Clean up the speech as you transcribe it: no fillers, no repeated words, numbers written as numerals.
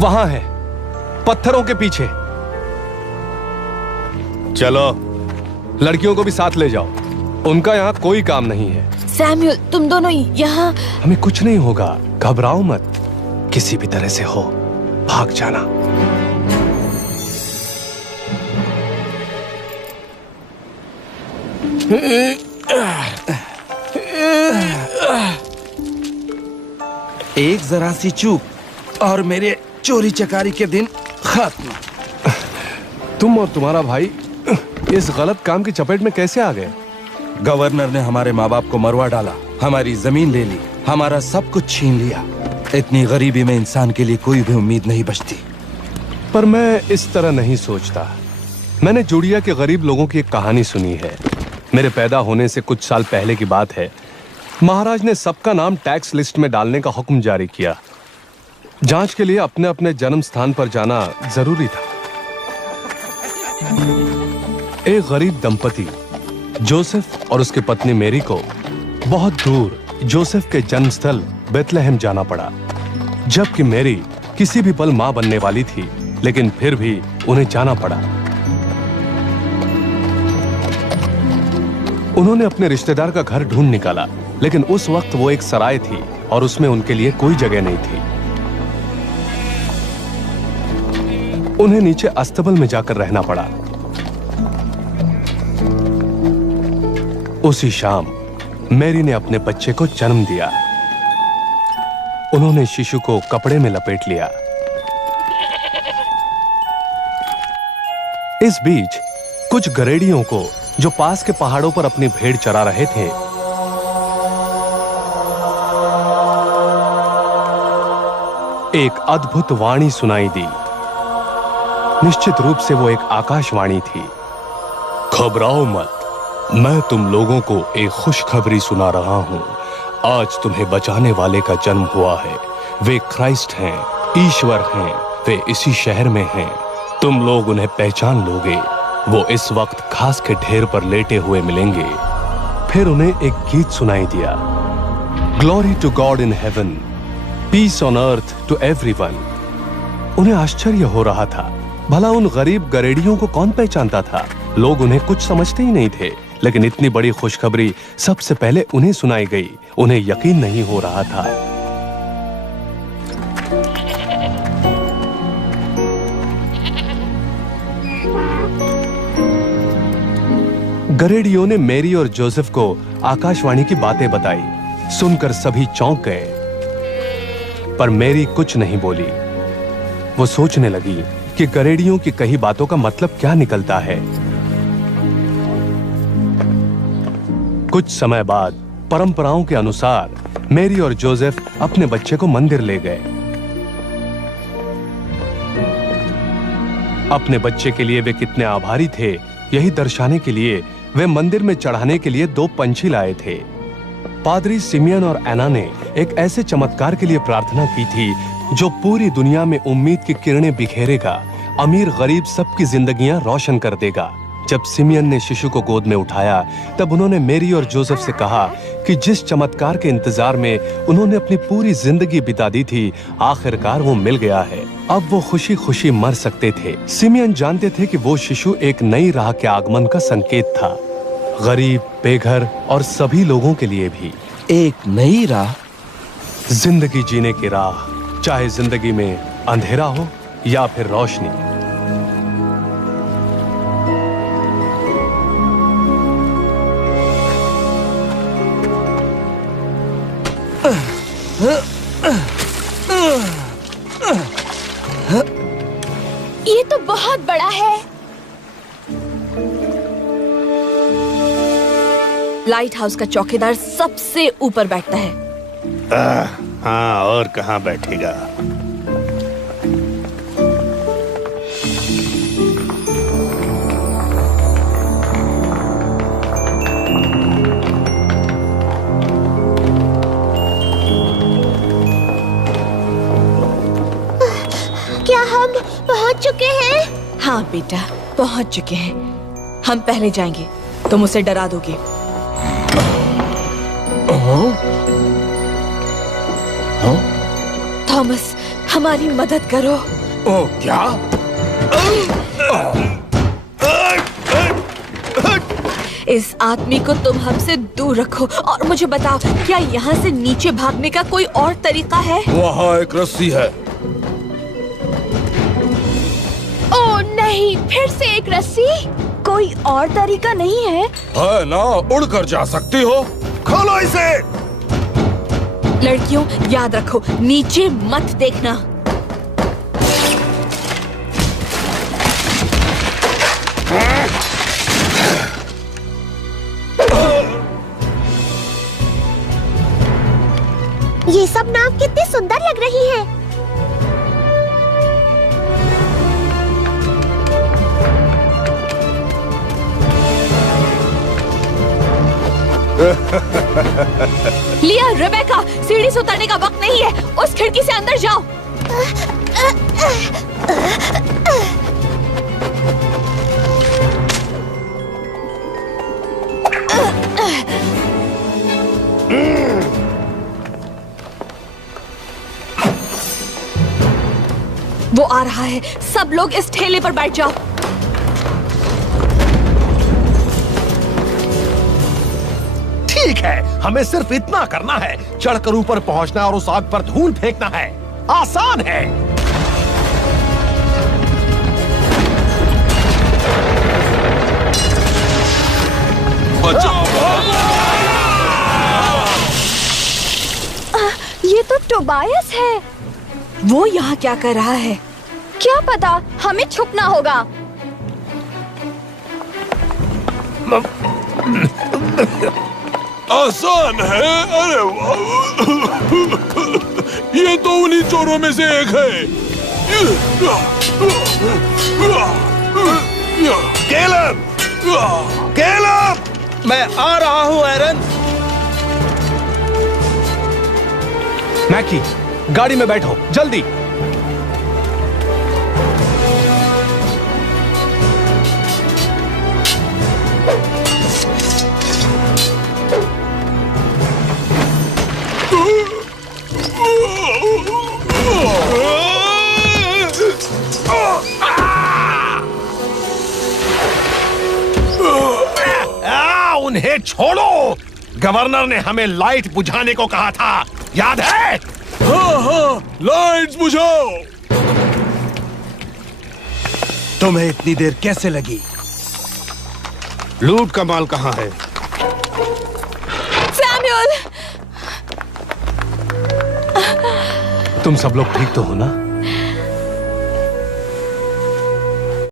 वहां है, पत्थरों के पीछे। चलो, लड़कियों को भी साथ ले जाओ, उनका यहाँ कोई काम नहीं है। सैमुअल, तुम दोनों यहाँ। हमें कुछ नहीं होगा, घबराओ मत। किसी भी तरह से हो, भाग जाना। एक जरा सी चूक और मेरे चोरी चकारी के दिन खत्म। तुम और तुम्हारा भाई इस गलत काम की चपेट में कैसे आ गए? गवर्नर ने हमारे माँ बाप को मरवा डाला, हमारी जमीन ले ली, हमारा सब कुछ छीन लिया। इतनी गरीबी में इंसान के लिए कोई भी उम्मीद नहीं बचती। पर मैं इस तरह नहीं सोचता। मैंने जोड़िया के गरीब लोगों की एक कहानी सुनी है। मेरे पैदा होने से कुछ साल पहले की बात है। महाराज ने सबका नाम टैक्स लिस्ट में डालने का हुक्म जारी किया। जांच के लिए अपने अपने जन्म स्थान पर जाना जरूरी था। एक गरीब दंपति जोसेफ और उसकी पत्नी मेरी को बहुत दूर जोसेफ के जन्मस्थल बेथलेहम जाना पड़ा। जबकि मेरी किसी भी पल मां बनने वाली थी, लेकिन फिर भी उन्हें जाना पड़ा। उन्होंने अपने रिश्तेदार का घर ढूंढ निकाला, लेकिन उस वक्त वो एक सराय थी और उसमें उनके लिए कोई जगह नहीं थी। उन्हें नीचे अस्तबल में जाकर रहना पड़ा। उसी शाम मैरी ने अपने बच्चे को जन्म दिया। उन्होंने शिशु को कपड़े में लपेट लिया। इस बीच कुछ गरेडियों को, जो पास के पहाड़ों पर अपनी भेड़ चरा रहे थे, एक अद्भुत वाणी सुनाई दी। निश्चित रूप से वो एक आकाशवाणी थी। घबराओ मत, मैं तुम लोगों को एक खुशखबरी सुना रहा हूं। आज तुम्हें बचाने वाले का जन्म हुआ है। वे क्राइस्ट हैं, ईश्वर हैं। वे इसी शहर में हैं। तुम लोग उन्हें पहचान लोगे। वो इस वक्त घास के ढेर पर लेटे हुए मिलेंगे। फिर उन्हें एक गीत सुनाई दिया। Glory to God in heaven, peace on earth to everyone. उन्हें आश्चर्य हो रहा था, भला उन गरीब गरेडियों को कौन पहचानता था? लोग उन्हें कुछ समझते ही नहीं थे, लेकिन इतनी बड़ी खुशखबरी सबसे पहले उन्हें सुनाई गई। उन्हें यकीन नहीं हो रहा था। गरेडियों ने मेरी और जोसेफ को आकाशवाणी की बातें बताई। सुनकर सभी चौंक गए, पर मेरी कुछ नहीं बोली। वो सोचने लगी कि गरेडियों की कही बातों का मतलब क्या निकलता है। कुछ समय बाद परंपराओं के अनुसार मेरी और जोसेफ अपने बच्चे को मंदिर ले गए। अपने बच्चे के लिए वे कितने आभारी थे, यही दर्शाने के लिए वे मंदिर में चढ़ाने के लिए 2 पंछी लाए थे। पादरी सिमियन और एना ने एक ऐसे चमत्कार के लिए प्रार्थना की थी जो पूरी दुनिया में उम्मीद की किरणें बिखेरेगा, अमीर गरीब सबकी जिंदगियां रोशन कर देगा। जब सिमियन ने शिशु को गोद में उठाया, तब उन्होंने मेरी और जोसेफ से कहा कि जिस चमत्कार के इंतजार में उन्होंने अपनी पूरी जिंदगी बिता दी थी, आखिरकार वो मिल गया है। अब वो खुशी खुशी मर सकते थे। सिमियन जानते थे कि वो शिशु एक नई राह के आगमन का संकेत था, गरीब, बेघर और सभी लोगों के लिए भी। एक नई राह? जिंदगी जीने की राह, चाहे जिंदगी में अंधेरा हो या फिर रोशनी। ये तो बहुत बड़ा है। लाइट हाउस का चौकीदार सबसे ऊपर बैठता है। हाँ, और कहाँ बैठेगा? क्या हम पहुंच चुके हैं? हाँ बेटा, पहुंच चुके हैं। हम पहले जाएंगे, तुम उसे डरा दोगे। थॉमस, हमारी मदद करो। ओ क्या? इस आदमी को तुम हमसे दूर रखो और मुझे बताओ, क्या यहाँ से नीचे भागने का कोई और तरीका है? वहाँ एक रस्सी है। ओह नहीं, फिर से एक रस्सी? कोई और तरीका नहीं है? है ना, उड़कर जा सकती हो। खोलो इसे। लड़कियों याद रखो, नीचे मत देखना। ये सब नाव कितनी सुंदर लग रही है। लिया, रेबेका, सीढ़ी से उतरने का वक्त नहीं है। उस खिड़की से अंदर जाओ। वो आ रहा है। सब लोग इस ठेले पर बैठ जाओ। ठीक है, हमें सिर्फ इतना करना है, चढ़कर ऊपर पहुंचना और उस आग पर धूल फेंकना है। आसान है। ये तो टोबायस है। वो यहाँ क्या कर रहा है? क्या पता, हमें छुपना होगा। आसान है। अरे वाह, ये तो उन्हीं चोरों में से एक है। कैलब! कैलब! मैं आ रहा हूँ एरन। मैकी, गाड़ी में बैठो, जल्दी। उन्हें छोड़ो। गवर्नर ने हमें लाइट बुझाने को कहा था, याद है? हाँ हाँ, लाइट्स बुझाओ। तुम्हें इतनी देर कैसे लगी? लूट का माल कहाँ है? सैमुअल! तुम सब लोग ठीक तो हो ना?